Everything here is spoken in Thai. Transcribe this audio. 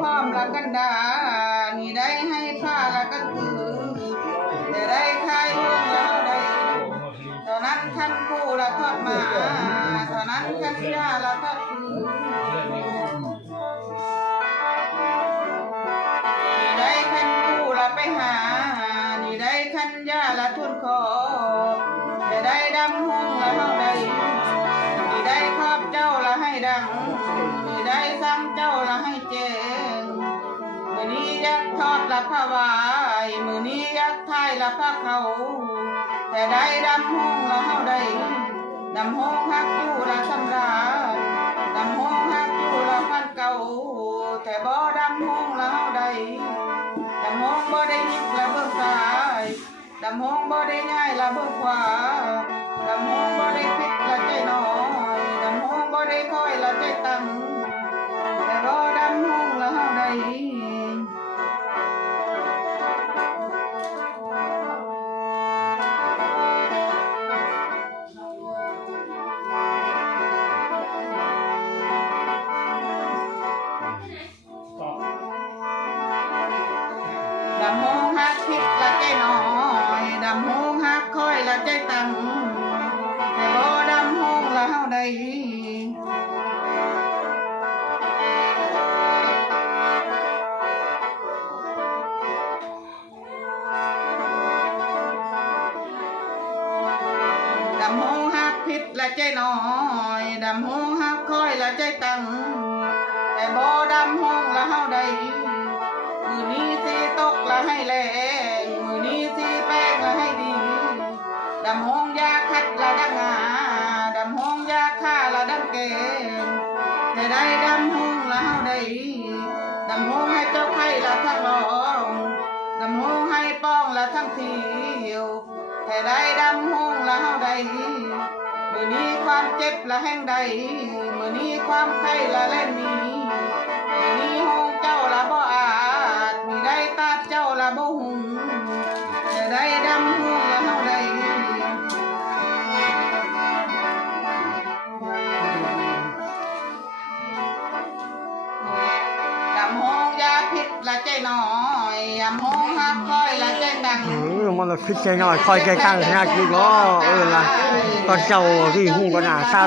พร้อมละกันดานี่ได้ให้ผ้าละกันคือแต่ได้ใครห่วงแล้วได้ตอนนั้นท่านผู้ละทอดมาตอนนั้นท่านย่าละทอดคือนี่ได้ท่านผู้ละไปหานี่ได้ท่านย่าละทุนขอแต่ได้ดำห้องละเท่าใดนี่ได้ครอบเจ้าละให้ดังนี่ได้ซ้ำเจ้าละให้เจงมือนี้ยักทอดละผ้าวายมือนี้ยักทายละผ้าเขาแต่ได้ดำห้องละเท่าใดดำห้องฮักอยู่ละสำราญดำห้องฮักอยู่ละพันเก่าแต่บ่ดำห้องละเท่าใดดำห้องบ่ได้ยิบละเบื้องซ้ายดำห้องบ่ได้ง่ายละเบื้องขวาดำห้องบ่ได้พิษละใจน้อยดำห้องบ่ได้ค่อยละใจตั้งแต่บ่ดำห้องละเท่าใดดำห้องฮักพิษละใจน้อยดำห้องฮักค่อยละใจตั้งแต่บ่ดำห้องละเท่าใดดำห้องฮักพิษละใจน้อยดำห้องฮักค่อยละใจตั้งแต่บ่ดำห้องละเท่าใดมือนี้สิตกละให้แรงมือนี้สิแป้งละให้ดีดำห้องยาคัดละดังงาดำห้องยาฆ่าละดังเกแต่ได้ดำห้องละเท่าใดดำห้องให้เจ้าไข่ละทั้งร้องดำห้องให้ป้องละทั้งเที่ยวแต่ได้ดำห้องละเท่าใดมือนี้ความเจ็บละแห่งใดมือนี้ความไข้ละเล่นนี้มือนี้ห้องเจ้าละบ่อาจมีได้ตาเจ้าละบ่หุงแต่ได้ดำห้องละเท่าใดดำห้องยาพิษละใจน้อยยำห้องฮักคอยละใจดังมันพิจารณาคอยใจตั้งขนาดนี้ก็ล่ะตอนเจ้าที่หูก็น่าทราบ